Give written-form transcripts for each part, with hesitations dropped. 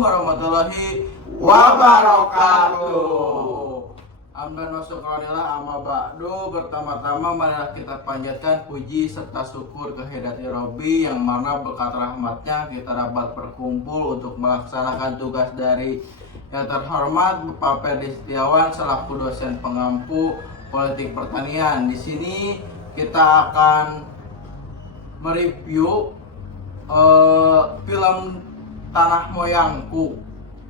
warahmatullahi wabarakatuh. Hamdan wa syukranillah amma ba'du. Pertama-tama marilah kita panjatkan puji serta syukur kehadirat Rabbi yang mana berkat rahmatnya kita dapat berkumpul untuk melaksanakan tugas dari yang terhormat Bapak Ferdi Setiawan selaku dosen pengampu politik pertanian. Di sini kita akan mereview film Tanah Moyangku.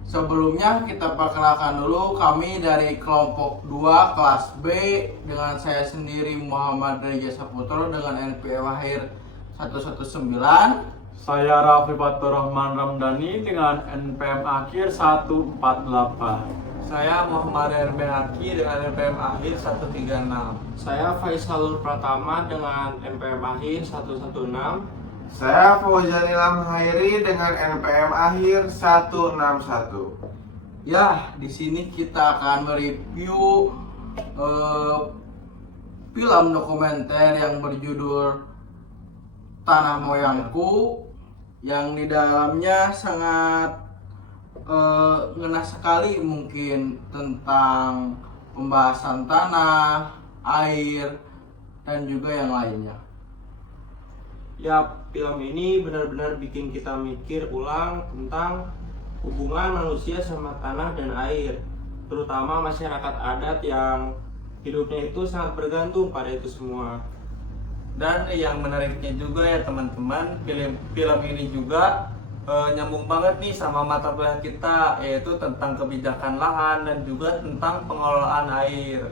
Sebelumnya kita perkenalkan dulu, kami dari kelompok 2 kelas B dengan saya sendiri Muhammad Reja Saputro dengan NPM akhir 119. Saya Raffi Fatur Rahman Ramdhani dengan NPM akhir 148. Saya Muhammad RB Haki dengan NPM akhir 136. Saya Faisalur Pratama dengan NPM akhir 116. Saya Fauzan Ilham Hairi dengan NPM akhir 161. Ya, di sini kita akan mereview film dokumenter yang berjudul Tanah Moyangku, yang di dalamnya sangat ngena sekali mungkin tentang pembahasan tanah, air, dan juga yang lainnya. Ya, film ini benar-benar bikin kita mikir ulang tentang hubungan manusia sama tanah dan air, terutama masyarakat adat yang hidupnya itu sangat bergantung pada itu semua. Dan yang menariknya juga ya teman-teman, film ini juga nyambung banget nih sama mata kuliah kita, yaitu tentang kebijakan lahan dan juga tentang pengelolaan air.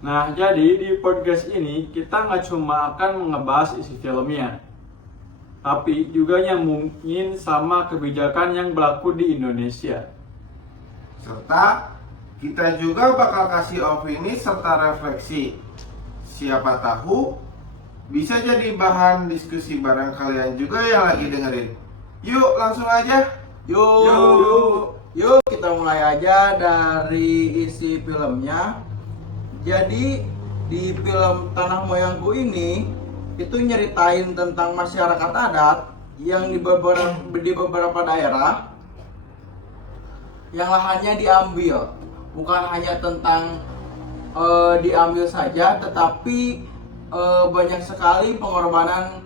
Nah, jadi di podcast ini kita nggak cuma akan ngebahas isi filmnya, tapi juga nyambungin sama kebijakan yang berlaku di Indonesia. Serta kita juga bakal kasih opini serta refleksi. Siapa tahu bisa jadi bahan diskusi bareng kalian juga yang lagi dengerin. Yuk langsung aja. Yuk kita mulai aja dari isi filmnya. Jadi di film Tanah Moyangku ini itu nyeritain tentang masyarakat adat yang di beberapa daerah yang lahannya diambil. Bukan hanya tentang diambil saja, tetapi banyak sekali pengorbanan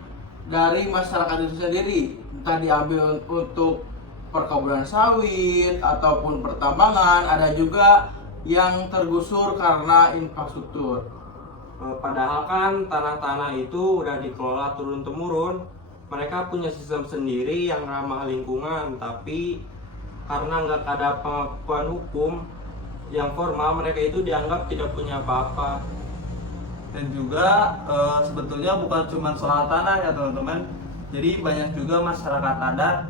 dari masyarakat itu sendiri. Entah diambil untuk perkebunan sawit ataupun pertambangan, ada juga yang tergusur karena infrastruktur. Padahal kan tanah-tanah itu udah dikelola turun-temurun. Mereka punya sistem sendiri yang ramah lingkungan, tapi karena nggak ada pengakuan hukum yang formal, mereka itu dianggap tidak punya apa-apa. Dan juga sebetulnya bukan cuma soal tanah ya teman-teman. Jadi banyak juga masyarakat adat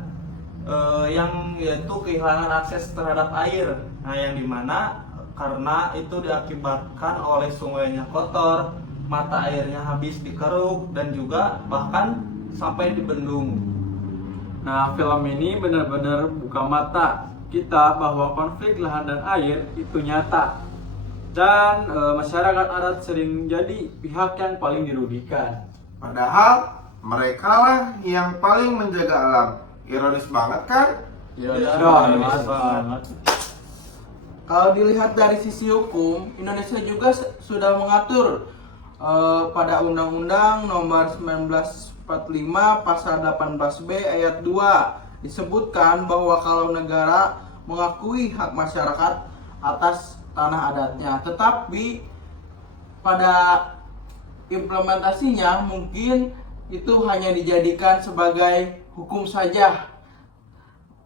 yang yaitu kehilangan akses terhadap air. Nah, yang dimana karena itu diakibatkan oleh sungainya kotor, mata airnya habis dikeruk, dan juga bahkan sampai dibendung. Nah, film ini benar-benar buka mata kita bahwa konflik lahan dan air itu nyata. Dan masyarakat adat sering jadi pihak yang paling dirugikan. Padahal mereka lah yang paling menjaga alam. Ironis banget kan? Ironis banget. Kalau dilihat dari sisi hukum, Indonesia juga sudah mengatur pada Undang-Undang Nomor 1945 Pasal 18B Ayat 2 disebutkan bahwa kalau negara mengakui hak masyarakat atas tanah adatnya, tetapi pada implementasinya mungkin itu hanya dijadikan sebagai hukum saja.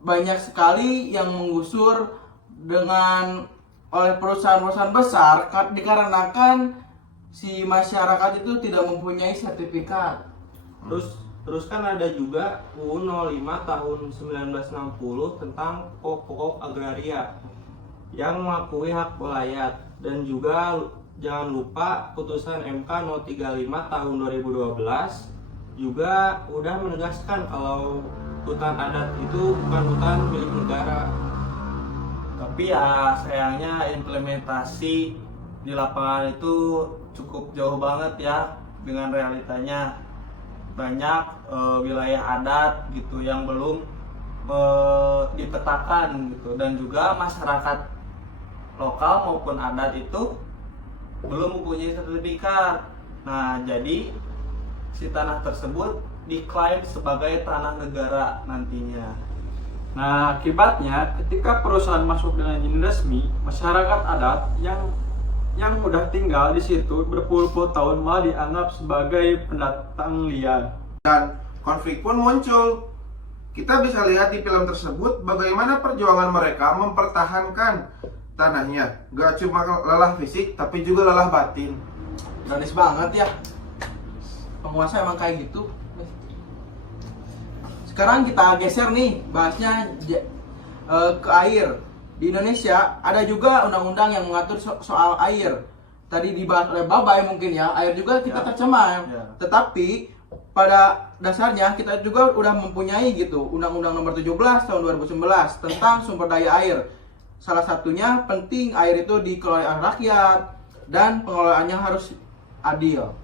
Banyak sekali yang menggusur oleh perusahaan-perusahaan besar dikarenakan si masyarakat itu tidak mempunyai sertifikat. Terus kan ada juga UU 05 tahun 1960 tentang pokok agraria yang mengakui hak pelayat, dan juga jangan lupa putusan MK 035 tahun 2012 juga udah menegaskan kalau hutan adat itu bukan hutan milik negara. Tapi ya sayangnya implementasi di lapangan itu cukup jauh banget ya dengan realitanya. Banyak wilayah adat gitu yang belum dipetakan gitu, dan juga masyarakat lokal maupun adat itu belum mempunyai sertifikat. Nah, jadi si tanah tersebut diklaim sebagai tanah negara nantinya. Nah, akibatnya ketika perusahaan masuk dengan izin resmi, masyarakat adat yang udah tinggal di situ berpuluh-puluh tahun malah dianggap sebagai pendatang liar. Dan konflik pun muncul. Kita bisa lihat di film tersebut bagaimana perjuangan mereka mempertahankan tanahnya. Gak cuma lelah fisik, tapi juga lelah batin. Sadis banget ya. Penguasa emang kayak gitu. Sekarang kita geser nih, bahasnya ke air. Di Indonesia ada juga undang-undang yang mengatur soal air. Tadi dibahas oleh Babay mungkin ya, air juga kita tercemar. Tetapi pada dasarnya kita juga udah mempunyai gitu Undang-Undang Nomor 17 tahun 2011 tentang sumber daya air. Salah satunya penting air itu dikelola oleh rakyat dan pengelolaannya harus adil.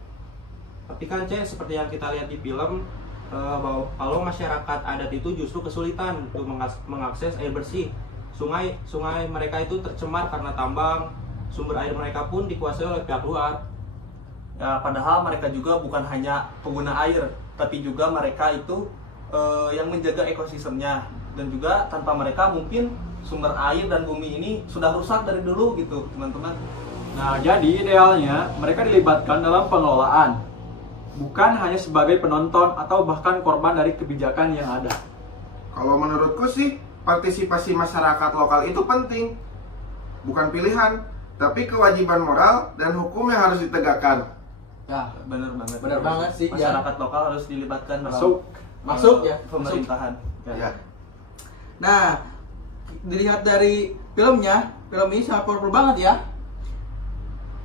Tapi kan C, seperti yang kita lihat di film, bahwa kalau masyarakat adat itu justru kesulitan untuk mengakses air bersih. Sungai mereka itu tercemar karena tambang, sumber air mereka pun dikuasai oleh pihak luar. Ya, padahal mereka juga bukan hanya pengguna air, tapi juga mereka itu yang menjaga ekosistemnya. Dan juga tanpa mereka mungkin sumber air dan bumi ini sudah rusak dari dulu gitu, teman-teman. Nah, jadi idealnya mereka dilibatkan dalam pengelolaan, bukan hanya sebagai penonton atau bahkan korban dari kebijakan yang ada. Kalau menurutku sih, partisipasi masyarakat lokal itu penting. Bukan pilihan, tapi kewajiban moral dan hukum yang harus ditegakkan. Ya, Bener banget. Bener banget sih, Masyarakat lokal harus dilibatkan dalam Masuk ya, pemerintahan. Ya. Nah, dilihat dari filmnya, film ini sangat powerful banget ya.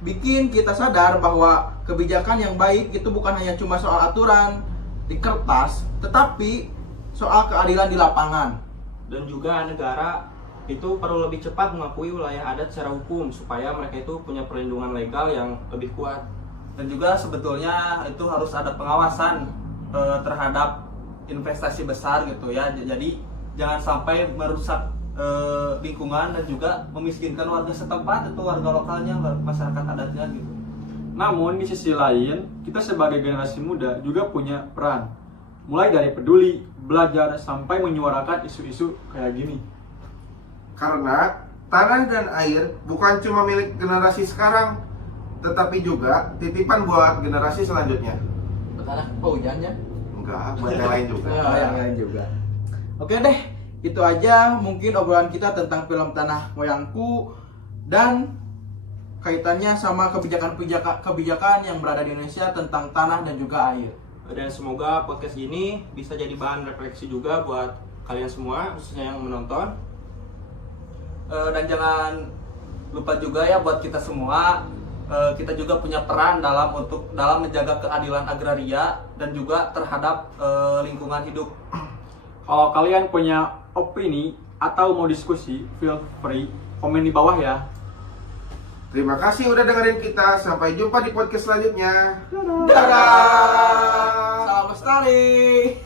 Bikin kita sadar bahwa kebijakan yang baik itu bukan hanya cuma soal aturan di kertas, tetapi soal keadilan di lapangan. Dan juga negara itu perlu lebih cepat mengakui wilayah adat secara hukum supaya mereka itu punya perlindungan legal yang lebih kuat. Dan juga sebetulnya itu harus ada pengawasan terhadap investasi besar gitu ya. Jadi jangan sampai merusak lingkungan dan juga memiskinkan warga setempat, itu warga lokalnya, masyarakat adatnya gitu. Namun di sisi lain, kita sebagai generasi muda juga punya peran. Mulai dari peduli, belajar, sampai menyuarakan isu-isu kayak gini. Karena tanah dan air bukan cuma milik generasi sekarang, tetapi juga titipan buat generasi selanjutnya. Tanah hujannya? Enggak, buat yang lain juga. Yang lain juga. Oke deh, itu aja mungkin obrolan kita tentang film Tanah Moyangku dan kaitannya sama kebijakan yang berada di Indonesia tentang tanah dan juga air. Dan semoga podcast ini bisa jadi bahan refleksi juga buat kalian semua, khususnya yang menonton. Dan jangan lupa juga ya buat kita semua, kita juga punya peran dalam menjaga keadilan agraria dan juga terhadap lingkungan hidup. Kalau kalian punya opini atau mau diskusi, feel free komen di bawah ya. Terima kasih udah dengerin kita. Sampai jumpa di podcast selanjutnya. Dadah! Salam lestari!